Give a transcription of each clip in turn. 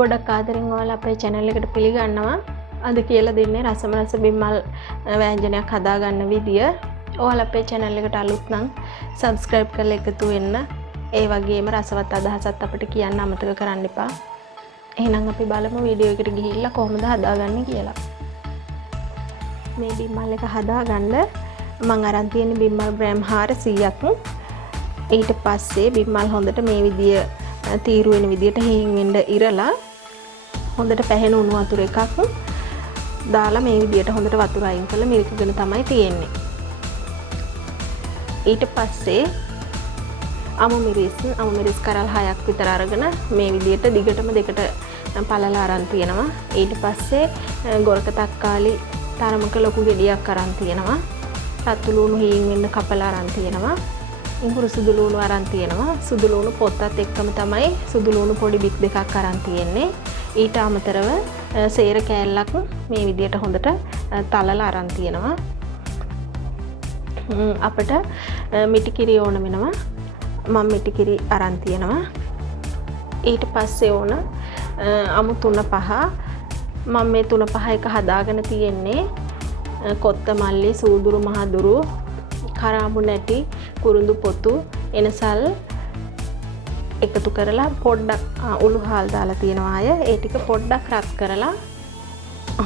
ගොඩක් ආදරෙන් ඔයාලා අපේ channel එකට පිළිගන්නවා. අද කියලා දෙන්නේ රසම රස බිම්මල් ව්‍යංජනයක් හදාගන්න විදිය. ඔයාලා අපේ channel එකට අලුත් නම් subscribe කරලා එකතු වෙන්න. ඒ වගේම රසවත් අදහසත් අපිට කියන්න අමතක කරන්න එපා. එහෙනම් අපි බලමු වීඩියෝ එකට ගිහිල්ලා කොහොමද හදාගන්නේ කියලා. මේ බිම්මල් එක හදාගන්න මම අරන් තියෙන බිම්මල් ග්‍රෑම් 400ක්. ඊට පස්සේ බිම්මල් හොඳට මේ විදිය තීරු වෙන විදියට හීන් වෙන්න ඉරලා හොඳට පැහැෙන උණු වතුර එකක් දාලා මේ විදියට හොඳට වතුර අයින් කරලා මිරිකගෙන තමයි තියෙන්නේ. ඊට පස්සේ අමු මිරිස් කරල් 6ක් විතර අරගෙන මේ විදියට දිගටම දෙකට පළලා අරන් තියෙනවා. ඊට පස්සේ ගොරක තක්කාලි තරමක ලොකු ගෙඩියක් අරන් තියෙනවා. රතු ලුණු හීන් වෙන්න කපලා අරන් තියෙනවා. ඉඟුරු සුදු ලුණු අරන් තියෙනවා. සුදු ලුණු පොත්තත් එක්කම තමයි සුදු ලුණු පොඩි බිත් දෙකක් අරන් තියෙන්නේ. ඊට අමතරව සේර කෑල්ලක් මේ විදියට හොඳට තලලා අරන් තියෙනවා. අපිට මිටි කිරි ඕන වෙනවා. මම මිටි කිරි අරන් තියෙනවා. ඊට පස්සේ ඕන අමු 3-5 මම මේ 3-5 එක හදාගෙන තියෙන්නේ කොත්තමල්ලි සූදුරු මහදුරු කරාඹු නැටි කුරුඳු පොතු එනසල් එකතු කරලා පොඩ්ඩක් උළු හාල් දාලා තියනවා අය. ඒ ටික පොඩ්ඩක් රත් කරලා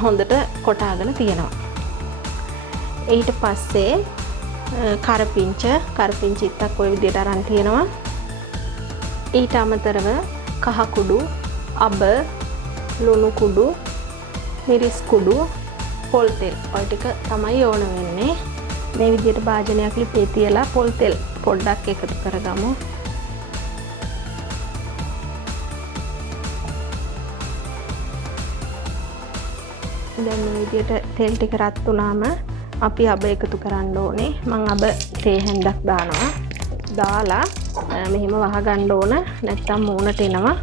හොඳට කොටාගෙන තියෙනවා. ඊට පස්සේ කරපිංච ඉත්තක් ওই විදිහට අරන් තියෙනවා. ඊට අමතරව කහ කුඩු, අබ, ලුණු කුඩු, මිරිස් කුඩු, පොල් තෙල් ඔය ටික තමයි ඕන වෙන්නේ. මේ විදිහට භාජනයක් ලිපේ තියලා පොල් තෙල් පොඩ්ඩක් එකතු කරගමු. දැන් මේ විදිහට තෙල් ටික රත් වුණාම අපි අබ එකතු කරන්න ඕනේ. මම අබ තේ හැන්දක් දානවා. දාලා මෙහෙම වහගන්න ඕන නැත්නම් මූණට එනවා.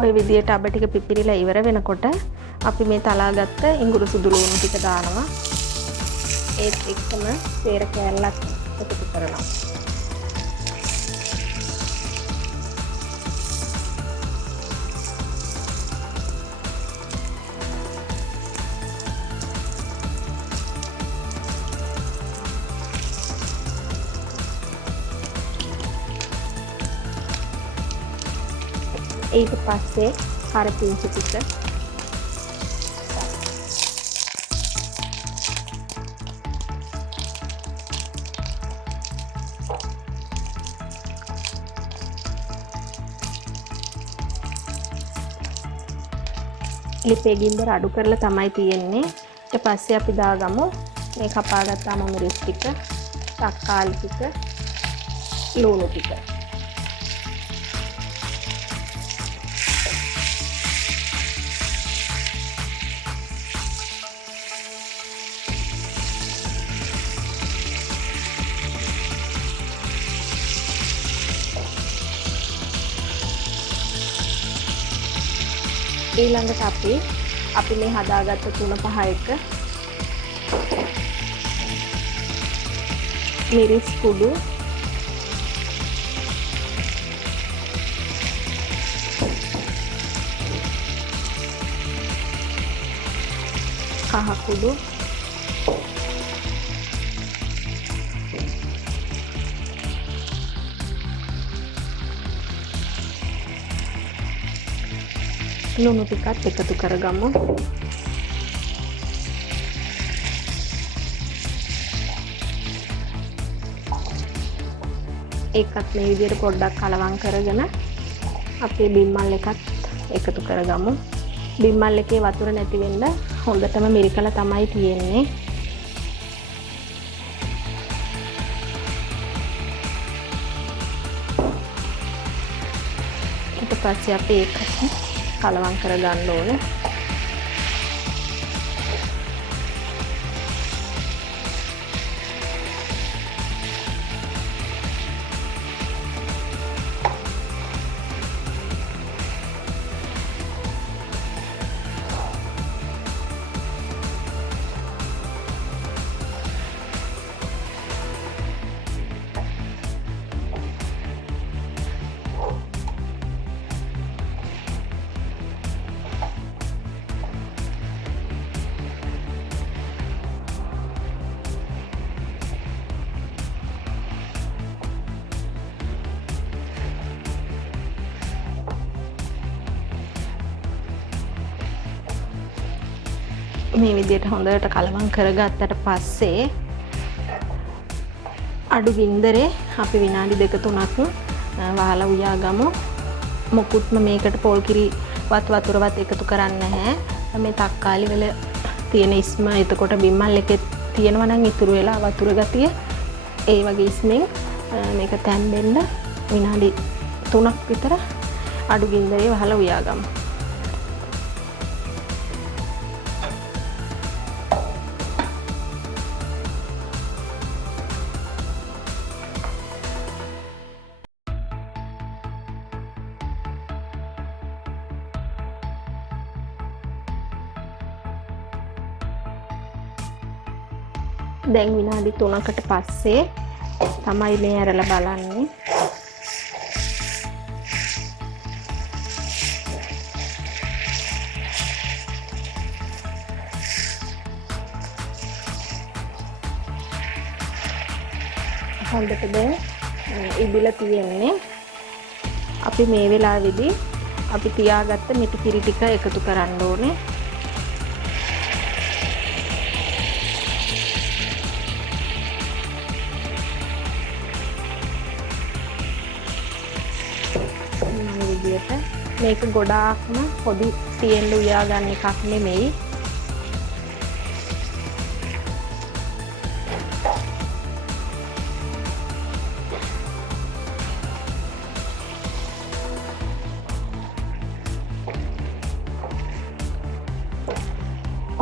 ඔය විදියට අබ ටික පිපිරිලා ඉවර වෙනකොට අපි මේ තලාගත්ත ඉඟුරු සුදු ලුණු ටික දානවා. ඒත් එක්කම සේර කෑල්ලක් එකතු කරනවා. ඊට පස්සේ කරපිංච ටික ලිපේ ගින්දර අඩු කරලා තමයි තියෙන්නේ. ඊට පස්සේ අපි දාගමු මේ කපාගත්ත අමු මිරිස් ටික, තක්කාලි ටික, ලුණු ටික. ඊළඟට අපි මේ හදාගත්ත 3-5 එක මිරිස් කුඩු, කහ කුඩු, ලුණු ටිකත් එකතු කරගමු. ඒකත් මේ විදිහට පොඩ්ඩක් කලවම් කරගෙන අපේ බිම්මල් එකත් එකතු කරගමු. බිම්මල් එකේ වතුර නැති වෙන්න හොඳටම මිරිකලා තමයි තියෙන්නේ. ඊට පස්සේ අපි ඒකත් කලවම් කරගන්න ඕනේ. මේ විදිහට හොඳට කලවම් කරගත්තට පස්සේ අඩු ගින්දරේ අපි විනාඩි 2-3ක් වහලා උයා ගමු. මොකුත්ම මේකට පොල් කිරි වතුරවත් එකතු කරන්නේ නැහැ. මේ තක්කාලි වල තියෙන ඉස්ම එතකොට බිම්මල් එකේ තියෙනවා නම් ඉතුරු වෙලා වතුර ගතිය ඒ වගේ ඉස්මෙන් මේක තැම්බෙන්න විනාඩි 3ක් විතර අඩු ගින්දරේ වහලා උයා ගමු. දැන් විනාඩි 3කට පස්සේ තමයි මේ ඇරලා බලන්නේ. හොඳට දැන් ඉබිලා තියෙන්නේ. අපි මේ වෙලාවේදී අපි තියාගත්ත මිටි කිරි ටික එකතු කරන්න ඕනේ. මේක ගොඩාක්ම පොඩි තියෙන්න උයා ගන්න එකක් නෙමෙයි.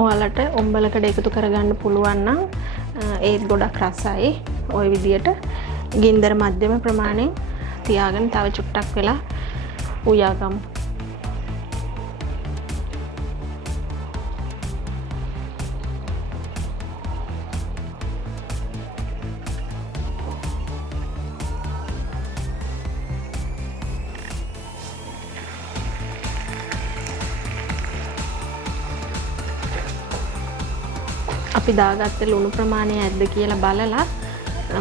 ඔයාලට උම්බලකඩ එකතු කරගන්න පුළුවන් නම් ඒත් ගොඩක් රසයි. ওই විදියට ගින්දර මධ්‍යම ප්‍රමාණයෙන් තියාගෙන තව චුට්ටක් වෙලා උයා ගමු. අපි දාගත්ත ලුණු ප්‍රමාණය ඇද්ද කියලා බලලා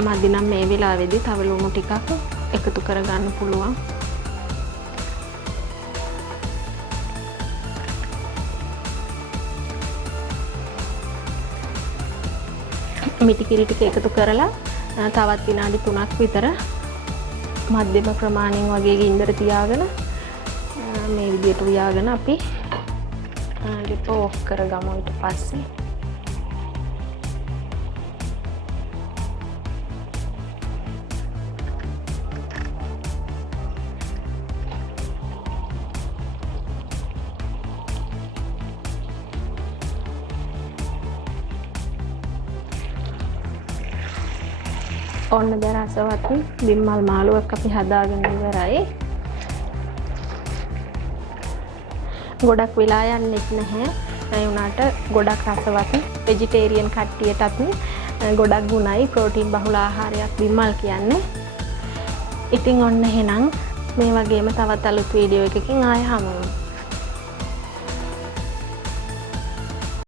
මදි නම් මේ වෙලාවේදී තව ලුණු ටිකක් එකතු කරගන්න පුළුවන්. මිටි කිරි ටික එකතු කරලා තවත් විනාඩි 3ක් විතර මධ්‍යම ප්‍රමාණයෙන් වගේ ගින්දර තියාගෙන මේ විදිහට උයාගෙන අපි ලිප ඔෆ් කරගමු. ඊට පස්සේ ඔන්න දැන් රසවත් බිම්මල් මාළුවක් අපි හදාගෙන ඉවරයි. ගොඩක් වෙලා යන්නෙත් නැහැ. ඒ වුණාට ගොඩක් රසවත් වෙජිටේරියන් කට්ටියටත් ගොඩක් ගුණයි ප්‍රෝටීන් බහුල ආහාරයක් බිම්මල් කියන්නේ. ඉතින් ඔන්න එහෙනම් මේ වගේම තවත් අලුත් වීඩියෝ එකකින් ආයෙ හමු වෙමු.